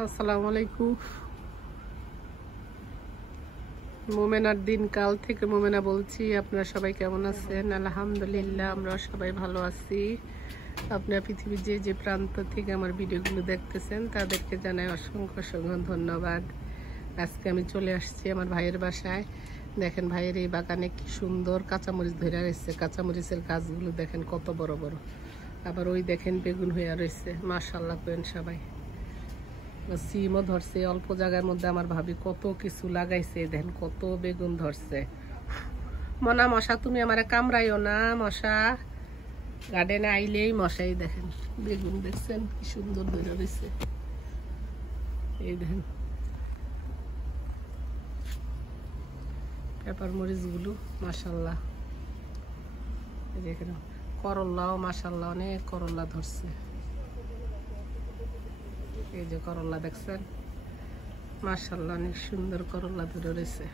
আসসালামু আলাইকুম। মোমেনার দিন কাল থেকে মোমেনা বলছি। আপনারা সবাই কেমন আছেন? আলহামদুলিল্লাহ, আমরা সবাই ভালো আছি। আপনারা পৃথিবীর যে যে প্রান্ত থেকে আমার ভিডিওগুলো দেখতেছেন তাদেরকে জানাই অসংখ্য অসংখ্য ধন্যবাদ। আজকে আমি চলে আসছি আমার ভাইয়ের বাসায়। দেখেন ভাইয়ের এই বাগানে কি সুন্দর কাঁচামরিচ ধরে রয়েছে। কাঁচামরিচের গাছগুলো দেখেন কত বড় বড়। আবার ওই দেখেন বেগুন হয়ে রয়েছে। মাশাআল্লাহ করেন সবাই। সিমও ধরছে অল্প জায়গার মধ্যে। আমার ভাবি কত কিছু লাগাইছে, দেখেন কত বেগুন ধরছে। মনা মশা তুমি আমারে কামড়াইও না। মশা গার্ডেনে আইলেই মশাই। দেখেন বেগুন দেখছেন কি সুন্দর ধরে রয়েছে। এই দেখেন পেপার মরিচ গুলো মাশাআল্লাহ। দেখেন করল্লাও মাশাআল্লাহ অনেক করল্লা ধরছে। এই যে করল্লা দেখছেন মাশাআল্লাহ অনেক সুন্দর করল্লা ধরে রয়েছে।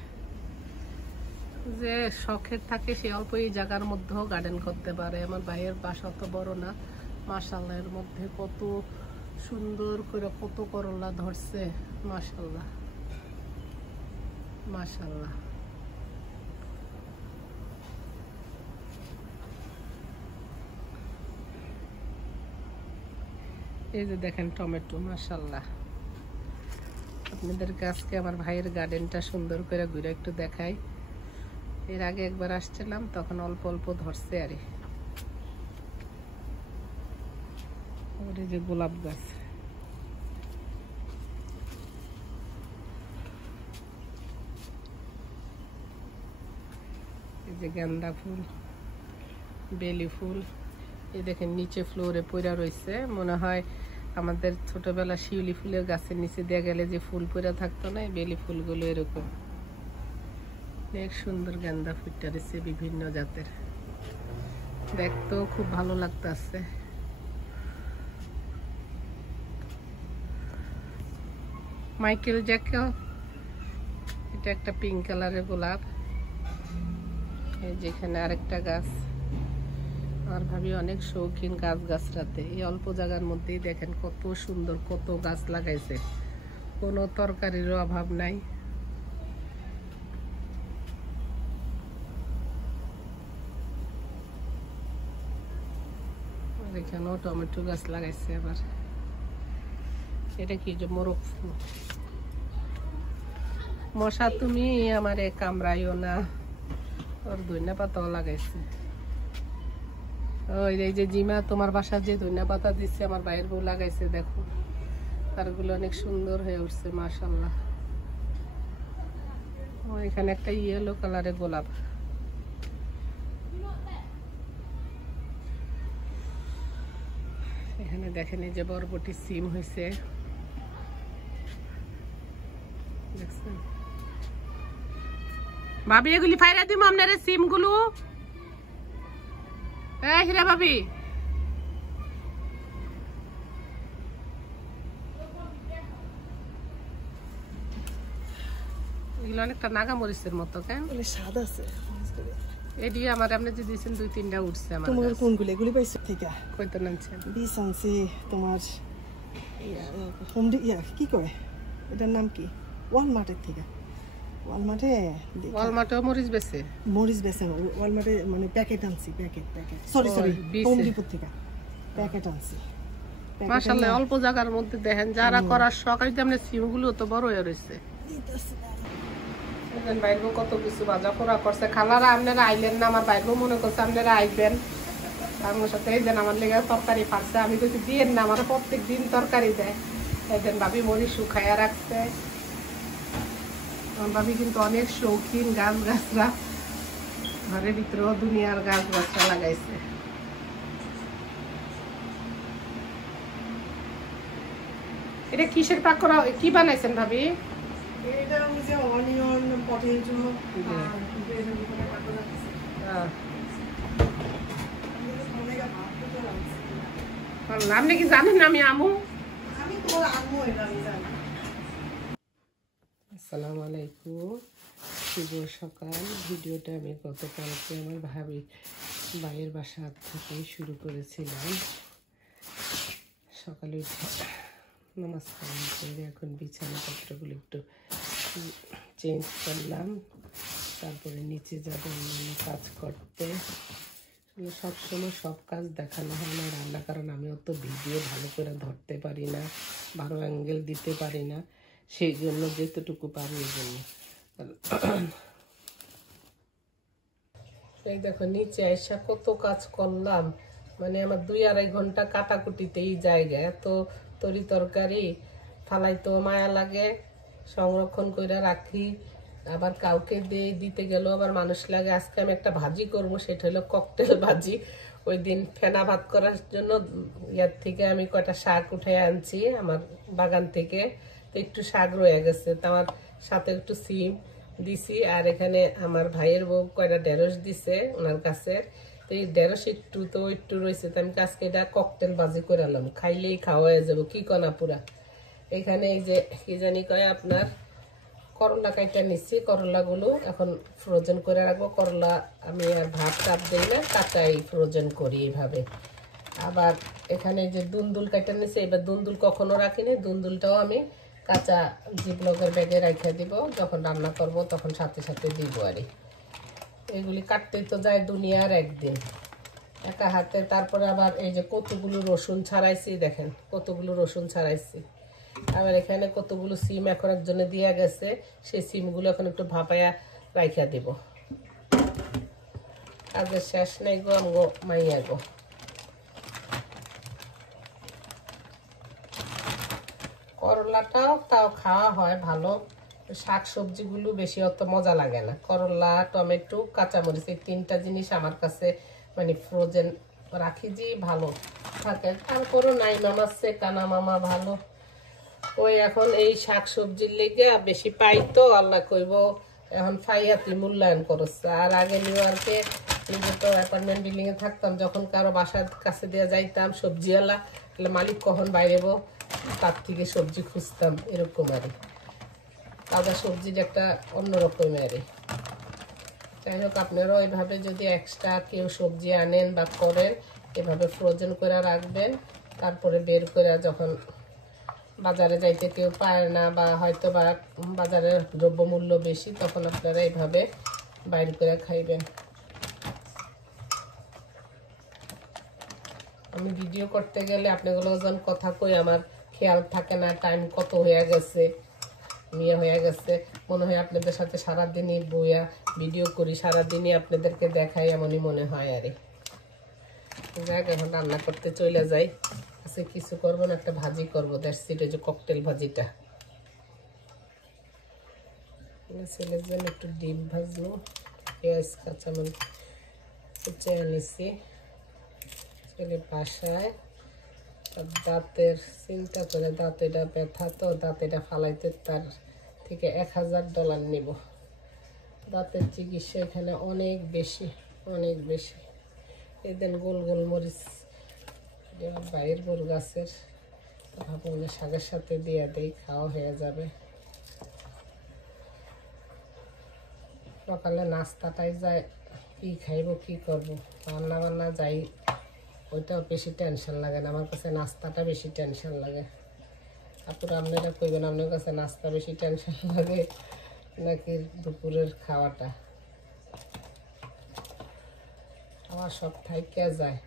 যে শখের থাকে সে অল্প এই জায়গার মধ্যেও গার্ডেন করতে পারে। আমার ভাইয়ের বাসা তো বড় না, মাশাআল্লাহ এর মধ্যে কত সুন্দর করে কত করল্লা ধরছে। মাশাআল্লাহ মাশাআল্লাহ। এই যে দেখেন টমেটো মাশাআল্লাহ। আপনাদেরকে আজকে আমার ভাইয়ের গার্ডেনটা সুন্দর করে ঘুরে একটু দেখাই। এর আগে একবার আসছিলাম, তখন অল্প অল্প ধরছে আর এই যে গোলাপ গাছ। এই যে গাঁদা ফুল, বেলি ফুল। এই দেখেন নিচে ফ্লোরে পড়া রয়েছে। মনে হয় আমাদের ছোটবেলা শিউলি ফুলের গাছের নিচে দিয়ে গেলে যে ফুল পড়া থাকতো না, এই বেলি ফুলগুলো এরকম। অনেক সুন্দর গাঁদা ফুলটা রয়েছে বিভিন্ন জাতের, দেখতেও খুব ভালো লাগতেছে। মাইকেল জ্যাকেল, এটা একটা পিঙ্ক কালারের গোলাপ। এই যেখানে আরেকটা গাছ। আমার ভাবি অনেক শৌখিন গাছ গাছরাতে। এই অল্প জায়গার মধ্যেই দেখেন কত সুন্দর কত গাছ লাগাইছে। কোনো তরকারিরও অভাব নাই। এখানেও টমেটো গাছ লাগাইছে। আবার এটা কি যে মোরগ ফুল। মশা তুমি আমারে কামড়াইও না। ওর ধনিয়া পাতাও লাগাইছে। ওই এই যে জিমা তোমার বাসার যে ধনিয়া পাতা দিচ্ছে আমার ভাইয়ের বউ লাগাইছে, দেখো তারগুলো অনেক সুন্দর হয়ে উঠছে মাশাআল্লাহ। এখানে একটা ইয়েলো কালারের গোলাপ। এখানে দেখেন এই যে বরবটি সিম হয়েছে, দেখছেন ভাবি? এগুলি ফাইরা দিম আপনার সিম গুলো। হিরা ভাবি, এগুলো অনেকটা নাগা মরিচের মতো। কেন স্বাদ আছে এডি আমার আপনি যে দিয়েছেন 2-3টা উঠছে। আমার তোমার কোনগুলো এগুলি পাইছো থেকে কই তো নামছেন? বীজ আনছি তোমার হোম কি করে এটার নাম কি, ওয়ালমার্টের থেকে। ওয়ালমার্টেও মরিচ বেছে? মরিচ বেছে না, ওয়ালমার্টে মানে প্যাকেট আনছি। প্যাকেট সরি হোম ডিপো থেকে প্যাকেট আনছি। মাশাআল্লাহ অল্প জায়গার মধ্যে দেখেন যারা করার শখ। আর আপনি সিমগুলো তো বড় হয়ে রয়েছে। বাইরে কত কিছু ভাজা পোড়া করছে। খালারা আপনারা আইলেন না, আমার বাইরে মনে করছে আপনারা আইবেন আমার সাথে। এই দেন আমার লেগে তরকারি ফাটছে। আমি যদি দিয়েন না, আমার প্রত্যেক দিন তরকারি দেয়। এই দেন ভাবি মরিচ শুকাইয়া রাখছে। আমার ভাবি কিন্তু অনেক শৌখিন গাছ গাছরা। ঘরের ভিতরেও দুনিয়ার গাছ গাছরা লাগাইছে। এটা কিসের পাক করা, কি বানাইছেন ভাবি? এটা হচ্ছে অনিয়ন, পটেটো। আপনি কি জানেন আমি আমু? আসসালামু আলাইকুম, শুভ সকাল। ভিডিওটা আমি গতকালকে আমার ভাইয়ের বাসা থেকে শুরু করেছিলাম। সকালে উঠে নমস্কার করে এখন বিছানাপত্রগুলো একটু চেঞ্জ করলাম, তারপরে নিচে যাব অন্যান্য কাজ করতে। সবসময় সব কাজ দেখানো হয় না রান্না, কারণ আমি অত ভিডিও ভালো করে ধরতে পারি না, ভালো অ্যাঙ্গেল দিতে পারি না, সেই জন্য যেতটুকু পারি এই জন্য। এই দেখো নিচে এসে কত কাজ করলাম, মানে আমার 2-2.5 ঘন্টা কাটাকুটিতেই জায়গা। এত তরি তরকারি ফালাইতেও মায়া লাগে, সংরক্ষণ করে রাখি, আবার কাউকে দিতে গেলেও আবার মানুষ লাগে। আজকে আমি একটা ভাজি করব, সেটা হলো ককটেল ভাজি। ওই দিন ফেনা ভাত করার জন্য ইয়ার থেকে আমি কয়টা শাক উঠে আনছি আমার বাগান থেকে, তো একটু শাক রয়ে গেছে, তো আমার সাথে একটু সিম দিছি। আর এখানে আমার ভাইয়ের বউ কয়টা ঢেঁড়স দিছে ওনার কাছে, তো এই ঢেঁড়স একটু রয়েছে, তো আমি আজকে এটা ককটেল ভাজি করে আনলাম, খাইলেই খাওয়া হয়ে যাবো কি কনা পুরা। এখানে এই যে কি জানি কয় আপনার করলা কাইটা নিচ্ছি, করলাগুলো এখন ফ্রোজেন করে রাখবো। করলা আমি আর ভাত টাপ দিই না, কাঁচাই ফ্রোজেন করি এইভাবে। আবার এখানে যে দুন্দুল কাইটা নিচ্ছি, এবার দুন্দুল কখনো রাখিনি, দুন্দুলটাও আমি কাঁচা জিপলকের ব্যাগে রেখে দিব, যখন রান্না করব তখন সাথে সাথে দিব। আর এগুলি কাটতে তো যায় দুনিয়ার একদিন একা হাতে। তারপরে আবার এই যে কতগুলো রসুন ছাড়াইছি, দেখেন কতগুলো রসুন ছাড়াইছি। আবার এখানে কতগুলো সিম এখন একজনে দিয়ে গেছে, সেই সিমগুলো এখন একটু ভাপায়া রাইখা দিব। কাজের শেষ নেই গো আমগো মাইয়া গো। করলাটাও তাও খাওয়া হয় ভালো, শাক সবজিগুলো বেশি অত মজা লাগে না। করলা, টমেটো, কাঁচামরিচ, এই 3টা জিনিস আমার কাছে মানে ফ্রোজেন রাখি যে ভালো থাকে। তারপরও নাই মামাচ্ছে কানা মামা ভালো। ওই এখন এই শাক সবজির লেগে বেশি পাই তো আল্লাহ কইব এখন ফাইয়াতি মূল্যায়ন করছে। আর আগে নিউ ইয়র্কে নিজে তো অ্যাপার্টমেন্ট বিল্ডিং এ থাকতাম, যখন কারো বাসার কাছে দিয়ে যাইতাম সবজিওয়ালা, তাহলে মালিক কখন বাইরেবো তার থেকে সবজি খুঁজতাম, এরকম আর তাজা সবজির একটা অন্যরকম আর। যাই হোক আপনারাও এইভাবে যদি এক্সট্রা কেউ সবজি আনেন বা করেন, এভাবে ফ্রোজেন করে রাখবেন, তারপরে বের করে যখন বাজারে যাইতে কেউ পায় না বা হয়তো বা বাজারের দ্রব্যমূল্য বেশি, তখন আপনারা এইভাবে বাইর করে খাইবেন। আমি ভিডিও করতে গেলে আপনাগুলো যখন কথা কই আমার খেয়াল থাকে না, টাইম কত হয়ে গেছে, মেয়ে হয়ে গেছে, মনে হয় আপনাদের সাথে সারাদিনই বইয়া ভিডিও করি, সারাদিনই আপনাদেরকে দেখাই, এমনই মনে হয়। আরে যাক এখন রান্না করতে চলে যাই। আজকে কিছু করবো না, একটা ভাজি করবো, দেখছি যে ককটেল ভাজিটা। ছেলের জন্য একটু ডিম ভাজবো, পেঁয়াজ কাঁচামরিচ কুচে এনেছি। ছেলে বাসায় দাঁতের চিন্তা করে, দাঁত এটা ব্যথা তো, দাঁত এটা ফালাইতে তার থেকে $1000 নিব। দাঁতের চিকিৎসা এখানে অনেক বেশি, অনেক বেশি। এদিন গোল গোল মরিচ বাইরের গোল গাছের, ভাবুন শাকের সাথে দিয়ে দেই, খাওয়া হয়ে যাবে। সকালে নাস্তাটাই যায়, কি খাইব কি করব, রান্না বান্না যাই ওইটাও বেশি টেনশন লাগে না, আমার কাছে নাস্তাটা বেশি টেনশন লাগে। আপনারা আপনারা কইবেন আপনার কাছে নাস্তা বেশি টেনশন লাগে নাকি দুপুরের খাওয়াটা? আমার সব থাইকা যায়।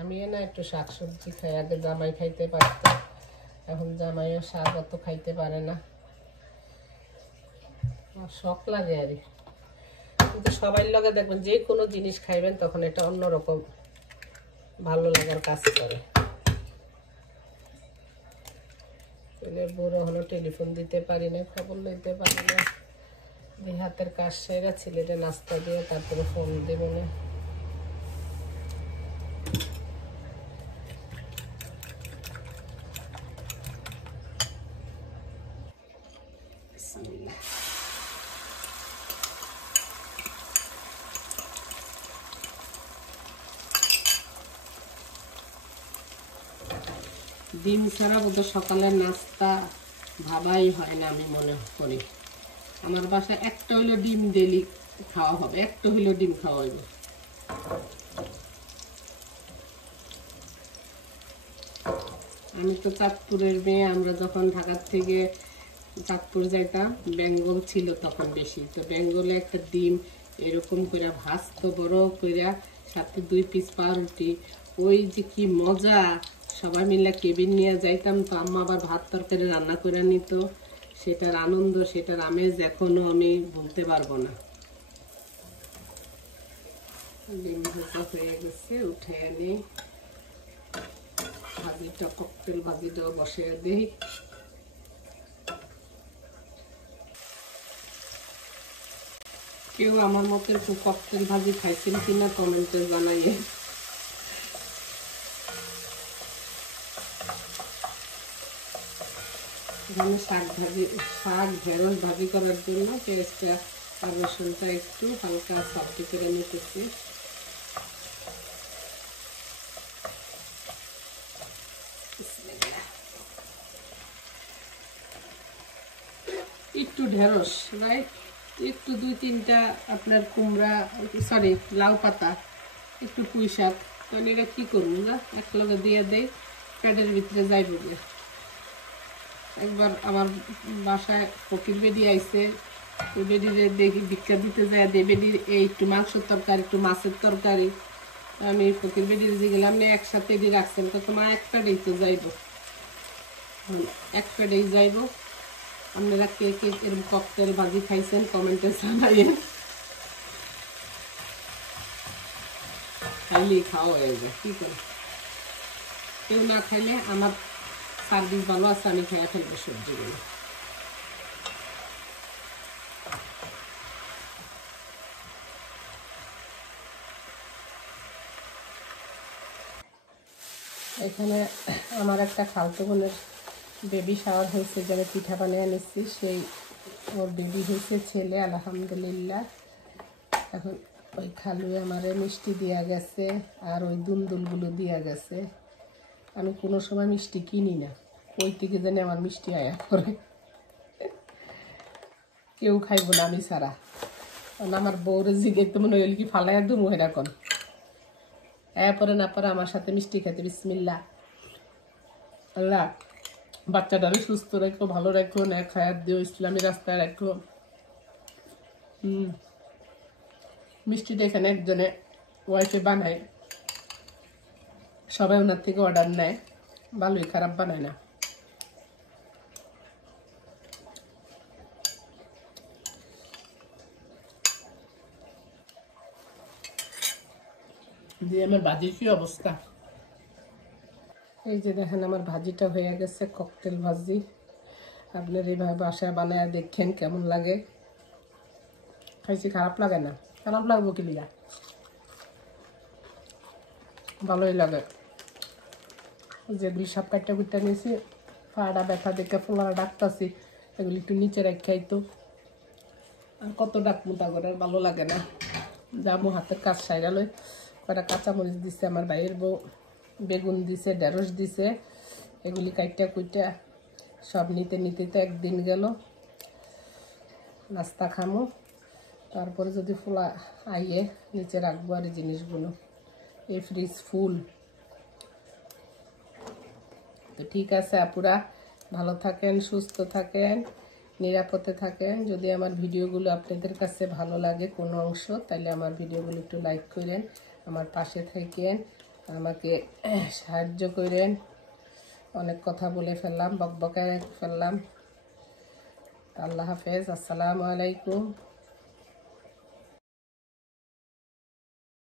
আমি না একটু শাক সবজি খাই, আগে জামাই খাইতে পারতাম, এখন জামাইও শাক অত খাইতে পারে না, আমার শখ লাগে আর। কিন্তু সবাই লগে দেখবেন যে কোনো জিনিস খাইবেন তখন এটা অন্যরকম ভালো লাগার কাজ করে। ছেলের বড় হলো, টেলিফোন দিতে পারি না, খবর নিতে পারি না, হাতের কাজ সেরা ছেলেটা নাস্তা দিয়ে তারপরে ফোন দেবো না। ডিম ছাড়া বোধহয় সকালের নাস্তা ভাবাই হয় না, আমি মনে করি। আমার বাসায় একটা হইলো ডিম ডেলি খাওয়া হবে, একটা হইলো ডিম খাওয়া হবে। আমি তো চাঁদপুরের মেয়ে। আমরা যখন ঢাকার থেকে চাঁদপুর যাইতাম, বেঙ্গল ছিল তখন বেশি। তো বেঙ্গলে একটা ডিম এরকম করে ভাজতো বড় করে, সাথে 2 পিস পাউরুটি। ওই যে কি মজা! সবাই মিলে কেবিন নিয়ে যাইতাম, তো আম্মা আবার ভাত তরকারি রান্না করে নিত। সেটার আনন্দ, সেটার আমেজ এখনো আমি ভুলতে পারবো না। ডিম ভাজা হয়ে গেছে, উঠে আনি। ভাজিটা, ককটেল ভাজিটাও বসিয়ে দিই। কেউ আমার মতো একটু ককটেল ভাজি খাইছেন কিনা কমেন্টে জানাইয়ে। এখানে শাক ঢেঁড়স ভাজি করার জন্য পেঁয়াজটা আর রসুনটা একটু হালকা সফট করে নিতেছি। একটু ঢেঁড়স, রাইট, একটু 2-3টা আপনার কুমড়া, সরি লাউ পাতা, একটু পুঁই শাক। তাহলে এটা কী করবো না, একলগে দিয়ে দেয়, পেটের ভিতরে যাই বলে। একবার আমার বাসায় ফকির বেডি আইসে, ওই বেডিরে দেখি ভিক্ষা দিতে যায়, দে বেডির এই একটু মাংসের তরকারি, একটু মাছের তরকারি। আমি ফকির বেডির যে গেলাম, আপনি একসাথে এটি রাখছেন, তো তোমার এক প্যাডেই তো যাইব, এক প্যাডেই যাইব। আপনারা কে কে এরকম ককটেল ভাজি খাইছেন কমেন্টে জানাইয়েন। খাইলেই খাওয়া হয়ে যায়, কী করে। কেউ না খাইলে আমার সার্ভিস ভালো আছে, আমি খাইয়া ফেলবো সবজিগুলো। এখানে আমার একটা খালতো বোনের বেবি শাওয়ার হয়েছে, যারা পিঠা বানিয়ে নিচ্ছি, সেই ওর বেবি হয়েছে ছেলে, আলহামদুলিল্লাহ। এখন ওই খালুয়ে আমারে মিষ্টি দিয়া গেছে, আর ওই দুলদুলগুলো দিয়া গেছে। আমি কোনো সময় মিষ্টি কিনি না, ওই থেকে জানি আমার মিষ্টি আয়া করে। কেউ খাইব না আমি ছাড়া। কারণ আমার বউরে জিগে তো মনে হইল কি ফালাইয়া দুমু এরকম। এরপরে না পরে আমার সাথে মিষ্টি খেতে। বিসমিল্লাহ। আল্লাহ বাচ্চাটারে সুস্থ রাখো, ভালো রাখো, ন্যাক হায়াত দিও, ইসলামী রাস্তায় রাখো। মিষ্টিটা এখানে একজনে ওয়াইফে বানায়, সবাই ওনার থেকে অর্ডার নেয়, ভালোই, খারাপ বানায় না। দিয়ে আমার ভাজির কি অবস্থা, এই যে দেখেন আমার ভাজিটা হয়ে গেছে, ককটেল ভাজি। আপনার এইভাবে বাসায় বানায় দেখেন কেমন লাগে। খাইছি, খারাপ লাগে না। খারাপ লাগবো কি লিগা, ভালোই লাগে। যেগুলি সব কাটটা কুটটা নিয়েছি, পাড়া ব্যথা দেখে ফোলারা ডাকতাছি, এগুলি একটু নিচে রাখাই তো, আর কত ডাকমু তা করে, ভালো লাগে না। যাবো হাতের কাজ সাইরালই। কটা কাঁচামরিচ দিছে আমার ভাইয়ের বউ, বেগুন দিছে, ঢেঁড়স দিছে, এগুলি কাইটা কুইটা সব নিতে নিতে তো একদিন গেল। নাস্তা খামো, তারপরে যদি ফোলা আইয়ে নিচে রাখবো আর এই জিনিসগুলো। এই ফ্রিজ ফুল। তো ঠিক আছে আপুরা, ভালো থাকেন, সুস্থ থাকেন, নিরাপদে থাকেন। যদি আমার ভিডিওগুলো আপনাদের কাছে ভালো লাগে কোনো অংশ, তাহলে আমার ভিডিওগুলো একটু লাইক করেন, আমার পাশে থাকেন, আমাকে সাহায্য করেন। অনেক কথা বলে ফেললাম, বকবকায় ফেললাম। আল্লাহ হাফেজ, আসসালামু আলাইকুম।